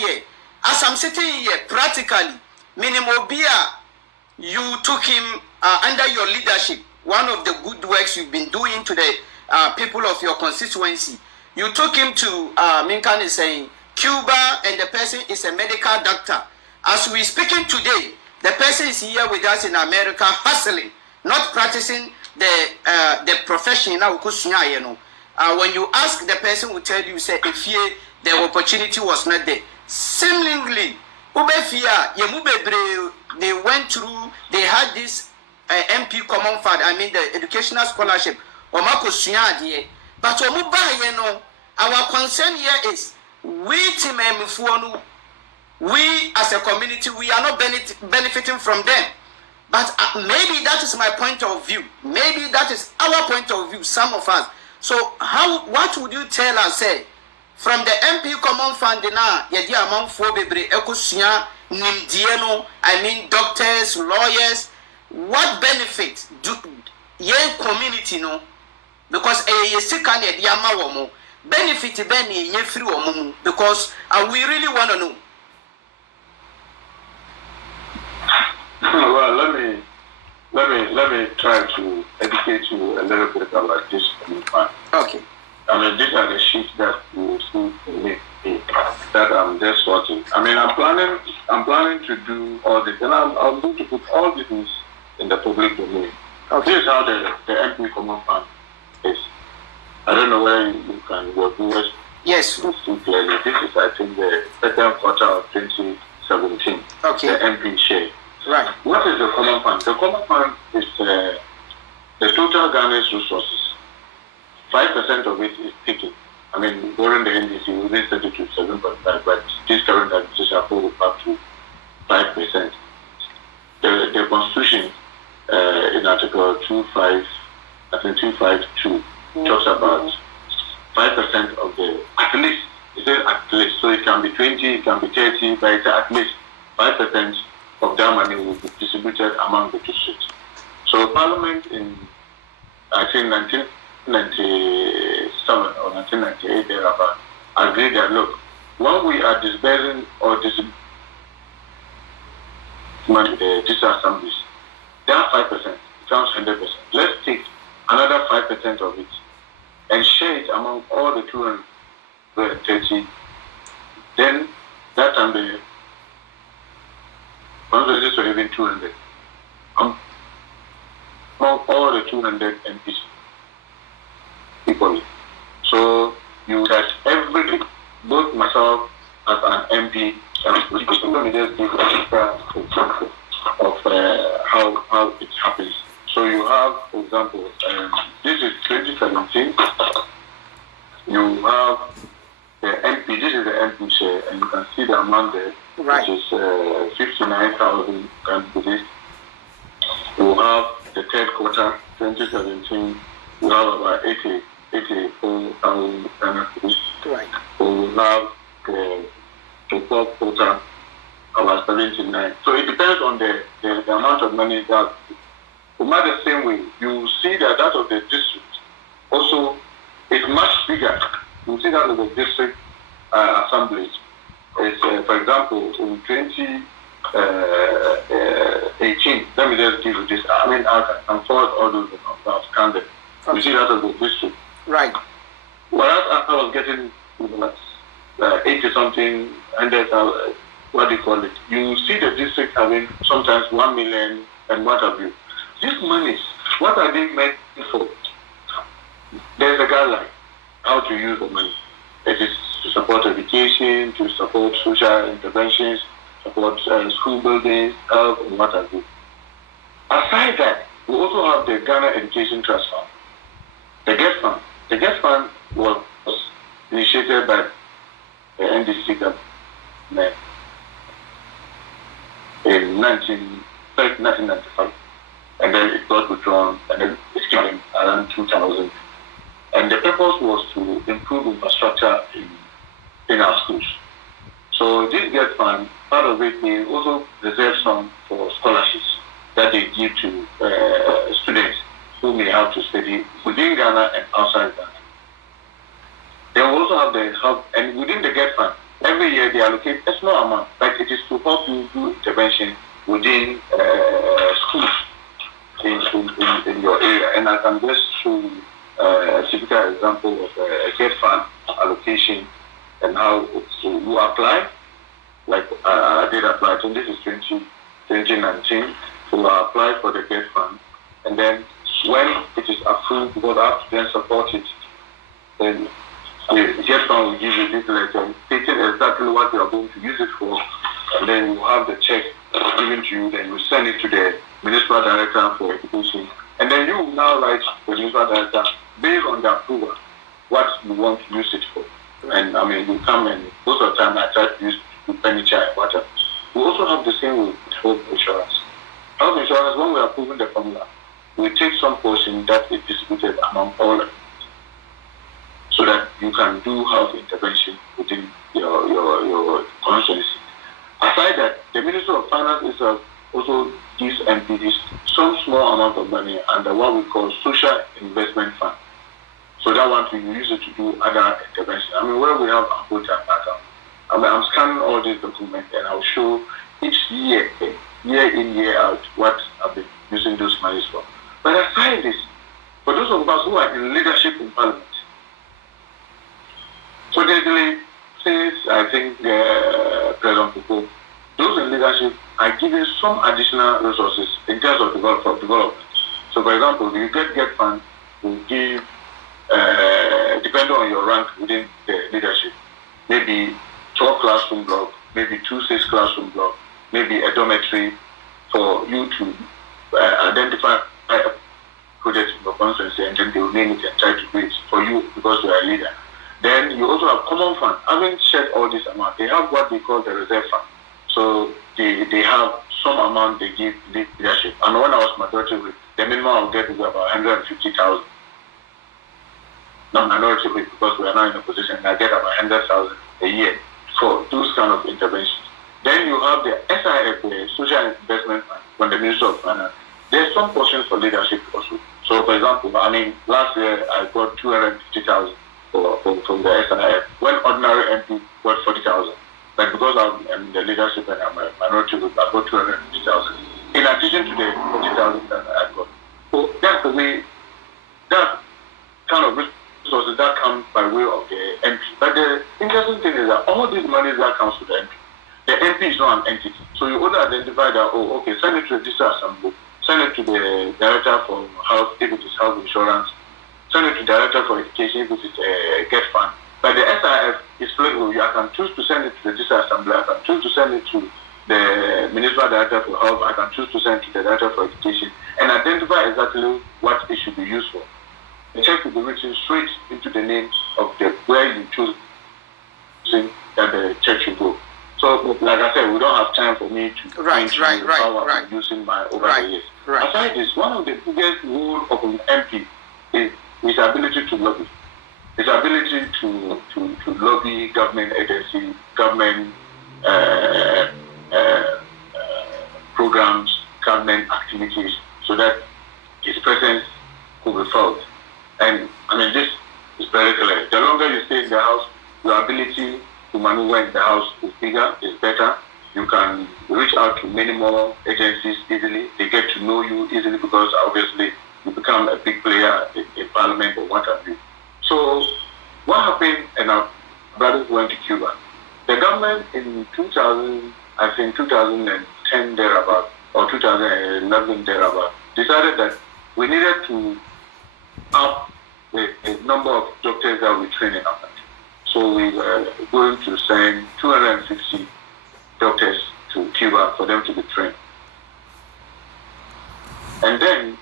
here, as I'm sitting here, practically, minimum beer, you took him under your leadership. One of the good works you've been doing to the people of your constituency. You took him to, Minkan is saying, Cuba, and the person is a medical doctor. As we're speaking today, the person is here with us in America hustling, not practicing the profession. When you ask, the person will tell you, say, if the opportunity was not there. Similarly, they went through, they had this MP Common Fund, I mean the educational scholarship. But our concern here is, we as a community, we are not benefiting from them. But maybe that is my point of view. Maybe that is our point of view, some of us. So what would you tell us, say, from the MP Common Fund now, yedi among four bebre ekosia nimdieno, I mean doctors, lawyers, what benefit do ye community no? Because ye sikan yedi ama benefit ben ye free womu, because we really want to know. Well, let me try to educate you a little bit about this. Okay. I mean, these are the sheets that you will see that I'm just sorting. I mean, I'm planning to do all this, and I'm going to put all this in the public domain. Okay. This is how the MP Common Fund is. I don't know where you can work with. Yes. Clearly, this is, I think, the second quarter of 2017. Okay. The MP share. Right. What is the Common Fund? The Common Fund is the total Ghana's resources. 5% of it is taken. I mean, during the NDC, we didn't set it to 7.5, but this current administration have pulled up to 5%. The Constitution in Article 252 talks about 5% of the, at least, it says at least, so it can be 20, it can be 30, but it's at least 5% of that money will be distributed among the districts. So Parliament in, I think, 1997 or 1998, thereabout, agreed that, look, when we are disbursing or distributing money to these assemblies, that 5% becomes 100%. Let's take another 5% of it and share it among all the 230. Then that time the conferences were even 200. Among all the 200 MPs equally. So you get everything, both myself as an MP, and let me just give an example of how it happens. So you have, for example, this is 2017. You have the MP, this is the MP share, and you can see the amount there, right, which is 59,000 countries. You have the third quarter, 2017, you have about 84,000 countries. Right. You have the fourth quarter, about 79. So it depends on the amount of money that, about the same way, you see that of the district also is much bigger. You see that of the district assemblies. It's, for example, in 2018, let me just give you this. I mean, I can forward all those scandals. Okay. You see that of the district. Right. Whereas I was getting 80 something, and what do you call it? You see the district having sometimes 1 million and what have you. These monies, what are they meant for? There's a guideline how to use the money. It is to support education, to support social interventions, support school buildings, health, and what have you. Aside that, we also have the Ghana Education Trust Fund, the GET Fund. The GET Fund was initiated by the NDC government in 1995, and then it got withdrawn, and then it came around 2000. And the purpose was to improve infrastructure in our schools. So this GET Fund, part of it, they also reserve some for scholarships that they give to students who may have to study within Ghana and outside Ghana. They also have the hub, and within the GET Fund, every year they allocate a small amount, but it is to help you do intervention within schools in your area. And I can just show you a typical example of a GET fund allocation and how you apply. Like I did apply, so this is 2019, so I applied for the GET fund, and then when it is approved, because I have to then support it, then the GET fund will give you this letter stating exactly what you are going to use it for, and then you have the check given to you, then you send it to the municipal director for education, and then you will now write to the municipal director based on the approval what you want to use it for. And I mean, you come and most of the time I try to use furniture and whatever. We also have the same with health insurance. Health insurance, when we are approving the formula, we take some portion that is distributed among all of it, so that you can do health intervention within your constituency. Aside that, the Ministry of Finance is also gives MPs some small amount of money under what we call social investment fund. So that one we use it to do other intervention. I mean, where we have a full-time account, I mean, I'm scanning all these documents and I'll show each year in, year out, what I've been using those monies for. But aside this, for those of us who are in leadership in Parliament, so basically, since I think President Pupo, those in leadership are given some additional resources in terms of development. So, for example, you get funds to give, depending on your rank within the leadership, maybe 12 classroom block, maybe 2-6 classroom block, maybe a dormitory for you to identify a project in your constituency, and then they will name it and try to do it for you because you are a leader. Then you also have common fund. Having shared all this amount, they have what they call the reserve fund. So they have some amount they give leadership. And when I was majority whip, the minimum I'll get is about 150,000. Not minority whip, because we are now in a position I get about 100,000 a year for those kind of interventions. Then you have the SIF, the Social Investment Fund, from the Ministry of Finance. There's some portions for leadership also. So, for example, I mean, last year I got 250,000 from the SIF, when ordinary MP got 40,000. But because I'm in the leadership and I'm a minority group, I got 250,000. In addition to the 40,000 that I got. So that's the way, that kind of resources that come by way of the MP. But the interesting thing is that all these monies that comes to the MP, the MP is not an entity. So you only identify that, oh, okay, send it to the district assembly, send it to the director for health, if it is health insurance, send it to the director for education, if it is a GET fund. But the SIF is flexible. I can choose to send it to the district assembly, I can choose to send it to the municipal director for health, I can choose to send it to the director for education, and identify exactly what it should be used for. The check will be written straight into the name of the where you choose that the check should go. So, like I said, we don't have time for me to how I'm using my over the years. Aside this, one of the biggest role of an MP is his ability to lobby. His ability to lobby government agencies, government programs, government activities, so that his presence could be felt. And I mean, this is very clear. The longer you stay in the house, your ability to maneuver in the house is bigger, is better. You can reach out to many more agencies easily. They get to know you easily because obviously you become a big player in Parliament or what have you. So what happened, and our brothers went to Cuba. The government in 2010 thereabout, or 2011 thereabout, decided that we needed to up the number of doctors that we train in our country. So we were going to send 260 doctors to Cuba for them to be trained. And then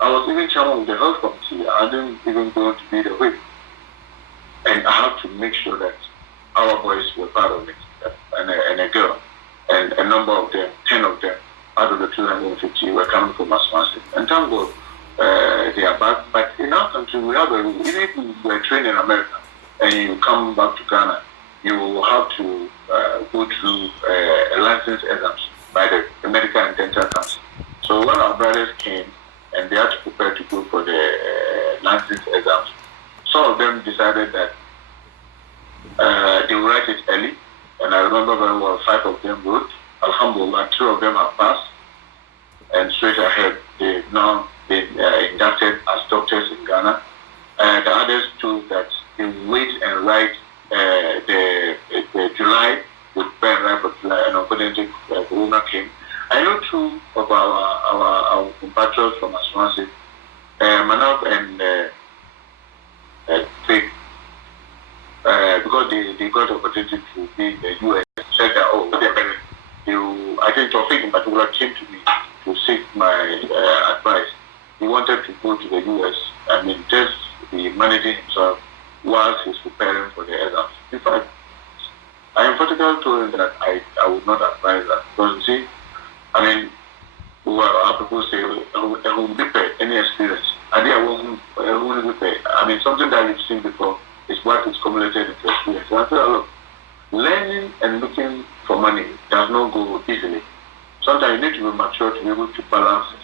I was even chairman of the health committee. I didn't even go to be the whip. And I have to make sure that our boys were part of it, and a girl. And a number of them, 10 of them, out of the 250 were coming from Asmasi. And thank God they are back. But in our country, we have a rule. Even if you were trained in America and you come back to Ghana, you have to go through a license exams by the Medical and Dental Council. So when our brothers came and they had to prepare to go for the license exams, some of them decided that they will write it early remember very well, 5 of them wrote. Alhamdulillah, 2 of them have passed. And straight ahead, they've now been inducted as doctors in Ghana. The others 2 that they wait and write the July, with pen right for July, and unfortunately, Corona came. I know 2 of our compatriots from Aswansi, Manaf and Fake, because they got the opportunity to be in the US, said that, oh, I think Tofik in particular came to me to seek my advice. He wanted to go to the US, just be managing himself whilst he's preparing for the exams. In fact, I emphatically told him that I would not advise that. Because you see, our people say, I won't be paid any experience. I won't be paid. Something that you've seen before is what is cumulated into experience. So I feel, look, learning and looking for money does not go easily. Sometimes you need to be mature to be able to balance it.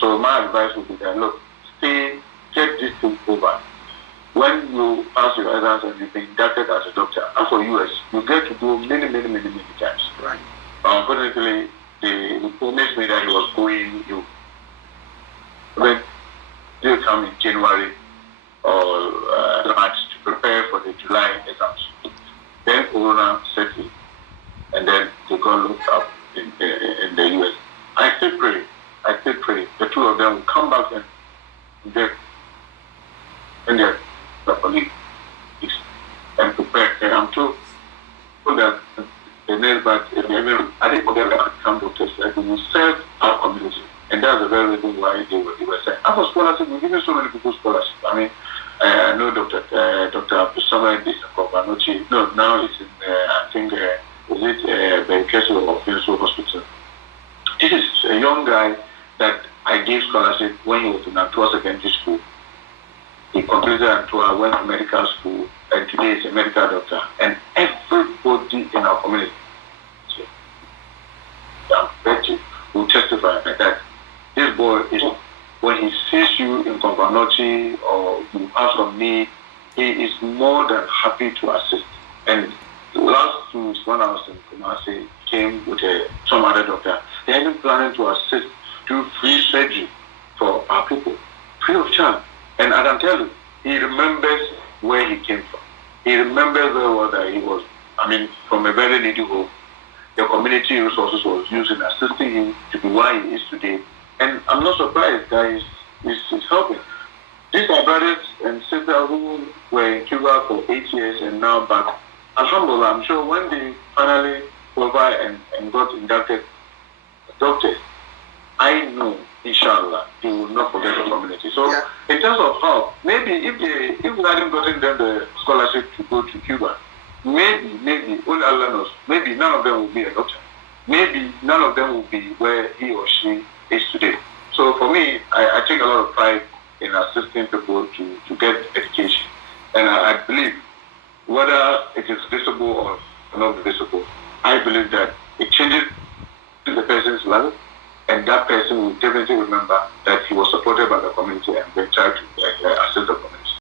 So my advice would be that, look, get this thing over. When you pass your exams and you've been inducted as a doctor, as for US, you get to do many times. Right. Unfortunately, they promised me that he was going when they come in January or March to prepare for the July exams. Then Corona set in, and then they got looked up in the US. I still pray. The 2 of them will come back and get in their colleagues and prepare. And I'm told that the next batch, I think for them to become doctors, that they will serve our community. And that's the very reason why they were saying, as for scholarship, we're giving so many people scholarship. I know Dr. Abdulsamad is in Kovanochi. No, now it's in, Benkesi or Finso Hospital. This is a young guy that I gave scholarship when he was in Antua Secondary School. He completed Antua, went to medical school, and today is a medical doctor. And everybody in our community, I'm betting, will testify that this boy is, when he sees you in Kovanochi or you ask of me, he is more than happy to assist. And last 2 weeks when I was in Kumasi, came with some other doctor. They are even planning to assist, do free surgery for our people, free of charge. And I can tell you, he remembers where he came from. He remembers very well that he was, from a very needy home. The community resources was used in assisting him to be where he is today. And I'm not surprised that he's helping. These are brothers and sisters who were in Cuba for 8 years and now back. Alhamdulillah, I'm sure when they finally qualified and got inducted doctors, I know, inshallah, they will not forget the community. So, in terms of how, maybe if we hadn't gotten them the scholarship to go to Cuba, maybe, all Allah knows, maybe none of them will be a doctor. Maybe none of them will be where he or she is today. So, for me, I take a lot of pride in assisting people to get education. And I believe, whether it is visible or not visible, I believe that it changes the person's life, and that person will definitely remember that he was supported by the community and they tried to assist the community.